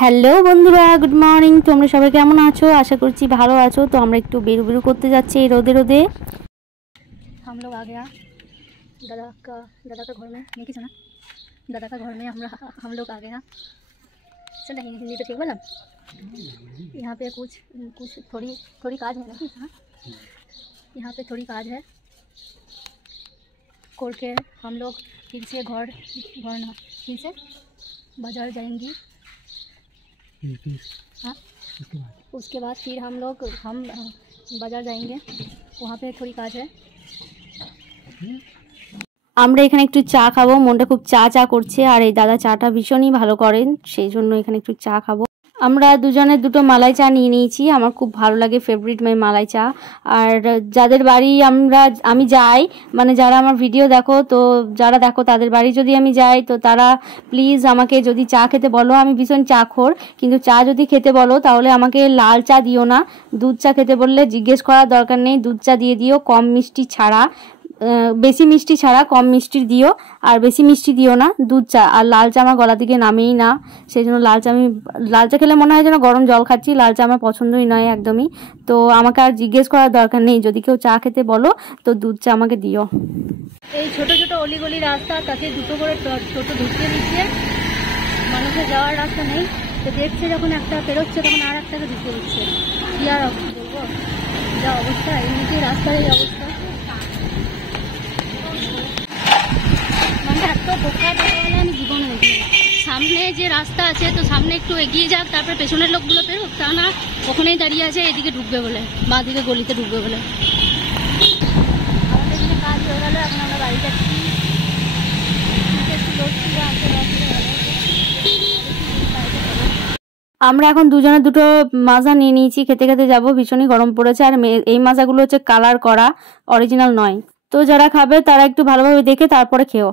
Hello বন্ধুরা, good morning. তোমরা সবাই কেমন আছো? আশা করছি ভালো আছো। তো আমরা একটু বেরু করতে যাচ্ছি এই রোদে রোদে। हम लोग आ गया दादा का घर में, नहीं किसी ना दादा का घर में हम लोग आ गया। चल हिंदी तो ठीक बोला। यहाँ पे कुछ थोड़ी काज है ना, हाँ यहाँ पे थोड़ी काज है करके हम लोग फिर से घर ना फिर से बाज़ार जाएंगी। हाँ उसके बाद फिर हम बाज़ार जाएंगे, वहाँ पे थोड़ी काज है। আমরা এখানে একটু চা খাবো। মনটা খুব চা চা করছে, আর এই দাদা চাটা ভীষণই ভালো করেন, সেই জন্য এখানে একটু চা খাবো। আমরা দুজনে দুটো মালাই চা নিয়ে নিয়েছি। আমার খুব ভালো লাগে, ফেভারিট মালাই চা। আর যাদের বাড়ি আমি যাই, মানে যারা আমার ভিডিও দেখো, তো যারা দেখো তাদের বাড়ি যদি আমি যাই, তো তারা প্লিজ আমাকে যদি চা খেতে বলো, আমি ভীষণ চা খোর, কিন্তু চা যদি খেতে বলো তাহলে আমাকে লাল চা দিও না। দুধ চা খেতে বললে জিজ্ঞেস করার দরকার নেই, দুধ চা দিয়ে দিও, কম মিষ্টি ছাড়া, বেশি মিষ্টি ছাড়া, কম মিষ্টি দিও, আর বেশি মিষ্টি দিও না দুধ চা। আর লাল চা আমার গলা থেকে নামেই না, সেই জন্য লাল চা খেলে মনে হয় যেন গরম জল খাচ্ছি। লাল চা আমার পছন্দই নয় একদমই। তো আমাকে আর জিজ্ঞেস করার দরকার নেই, যদি কেউ চা খেতে বলো তো দুধ চা আমাকে দিও। এই ছোট ছোট অলিগলি রাস্তা, তাতে দুটো করে টোটো ঢুকিয়ে দিচ্ছে, মানুষের যাওয়ার রাস্তা নেই। তো দেখছে যখন একটা পেরোচ্ছে তখন আর একটাকে ঢুকিয়ে দিচ্ছে। কি আর বলবো, যা অবস্থা, এমনিতে রাস্তার এই অবস্থা। এত বোকা দেওয়ালে আমি জীবনে দেখিনি। সামনে যে রাস্তা আছে, তো সামনে একটু এগিয়ে যাক, তারপরে পেছনের লোকগুলো পেরোক, তা না ওখানেই দাঁড়িয়ে আছে এদিকে ঢুকবে বলে, বাঁ দিকে গলিতে ঢুকবে বলে। আমাদের এখানে কাজ হয়ে গেল, এখন আমরা বাড়ি যাচ্ছি। আমরা এখন দুজনে দুটো মাজা নিয়ে নিয়েছি, খেতে খেতে যাবো। ভীষণই গরম পড়েছে, আর এই মাজাগুলো হচ্ছে কালার করা, অরিজিনাল নয়। তো যারা খাবে তারা একটু ভালোভাবে দেখে তারপরে খেও।